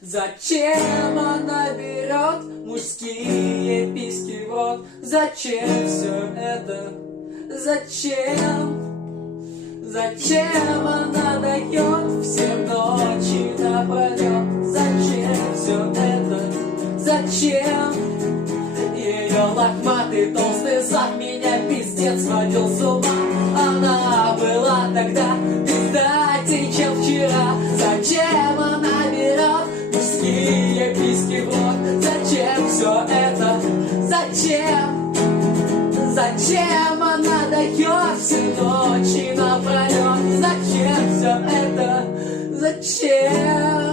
Зачем она берет мужские письки в рот? Зачем все это? Зачем? Зачем она дает все ночи напролет? Зачем все это? Зачем? Ее лохматый толстый зад меня пиздец сводил с ума. Она была тогда пиздатей, чем вчера. Зачем она берет мужские письки в рот? Зачем все это? Зачем? Зачем она дает все ночи напролет? Зачем все это? Зачем?